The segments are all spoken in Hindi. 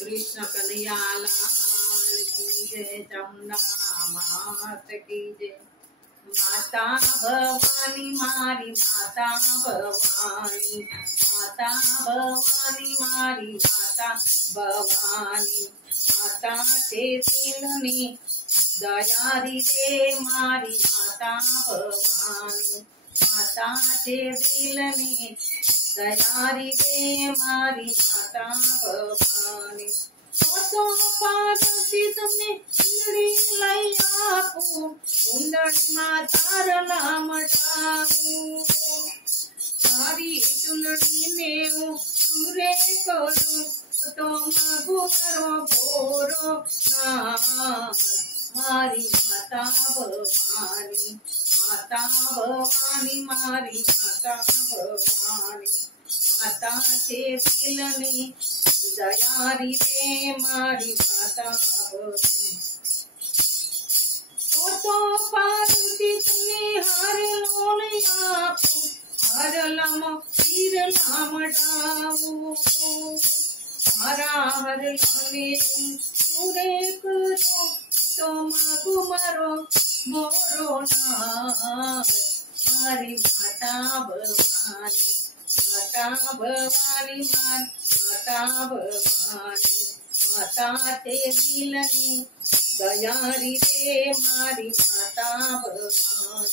कृष्ण कन्हैया लाल की जय, चमुंडा मात की जय। माता भवानी मारी माता भवानी, माता भवानी मारी माता भवानी। माता ते दिलनी दयारी रे मारी माता भवानी, माता ते दिलनी दयारी रे मारी माता भवानी। तो पार्वती तुम्हें चुंदड़ी लई आपू, चुंदड़ी मातार नाम डाऊ। सारी चुंदड़ी ने चूरे करू, तो मगुरो भोरो मारी माता भवानी, माता भवानी मारी माता भवानी। माता ते दिलनी दयारी रे मारी माता भवानी। तो पार्वती तुम्हें हर लोल आपू, हर लम तीर नाम डाऊ। हरा हर लाने सूरे करो, तो मगु मरो मोरो नाथ मारी माता भवानी, माता भवानी माता भवानी। माता ते दिलनी दयारी रे मारी माता भवानी।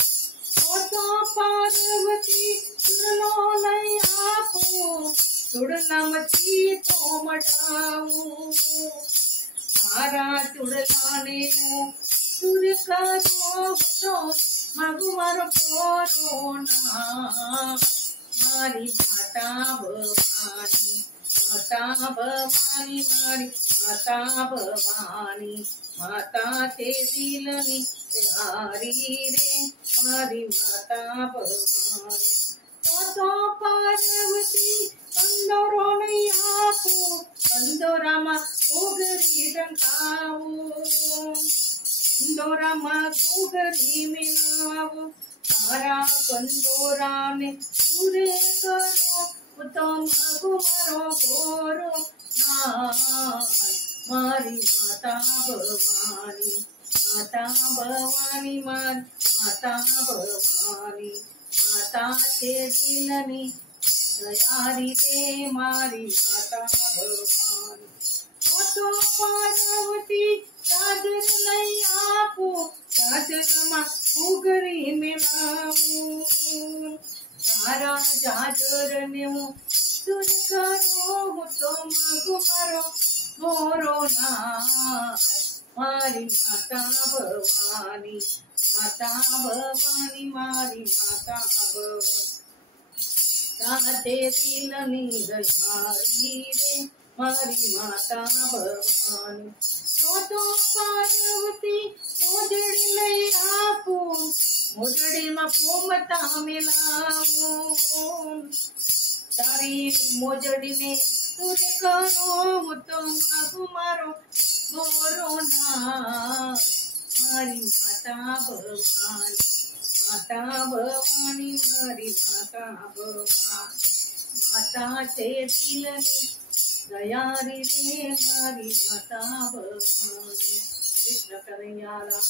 तो पार्वती सुनो नहीं आपू, चुड़लमची तो मटाऊ। सारा चुड़लाने सुर करो, तो मगुवर बोरो मारी माता भवानी, माता भवानी मारी माता भवानी। माता ते दिलनी दयारी रे मारी माता भवानी। तो पार्वती कंदोरो नहीं आपू, कंदोरामा उगरी डंकाऊ। कंदोरामा उगरी मिलाऊ, सारा कंदोरा ने पूरे करो, तो मगु मरो गोरो मारी माता भवानी, माता भवानी माता भवानी। माता ते दिलनी दयारी रे मारी माता भवानी। तो पार्वती चादर नहीं आपू, चादरमा उगरी मिलाऊ। सारा चादर ने सुर करो, तो मगु मरो मोरो नाथ मारी माता भवानी, माता भवानी मारी माता भवानी। ताते दिलनी दयारी रे मारी माता भवानी। तो पार्वती मोजड़ी लई आपू, मोजड़ी में पोमता मिलाऊ। तारी मोजड़ी ने सुर करो, तो मगु मारो मोरो नाथ मारी माता भवानी, माता भवानी मारी माता भवानी। माता ते दिलनी दयारी रे मारी माता भवानी। कृष्ण कन्हैया लाल।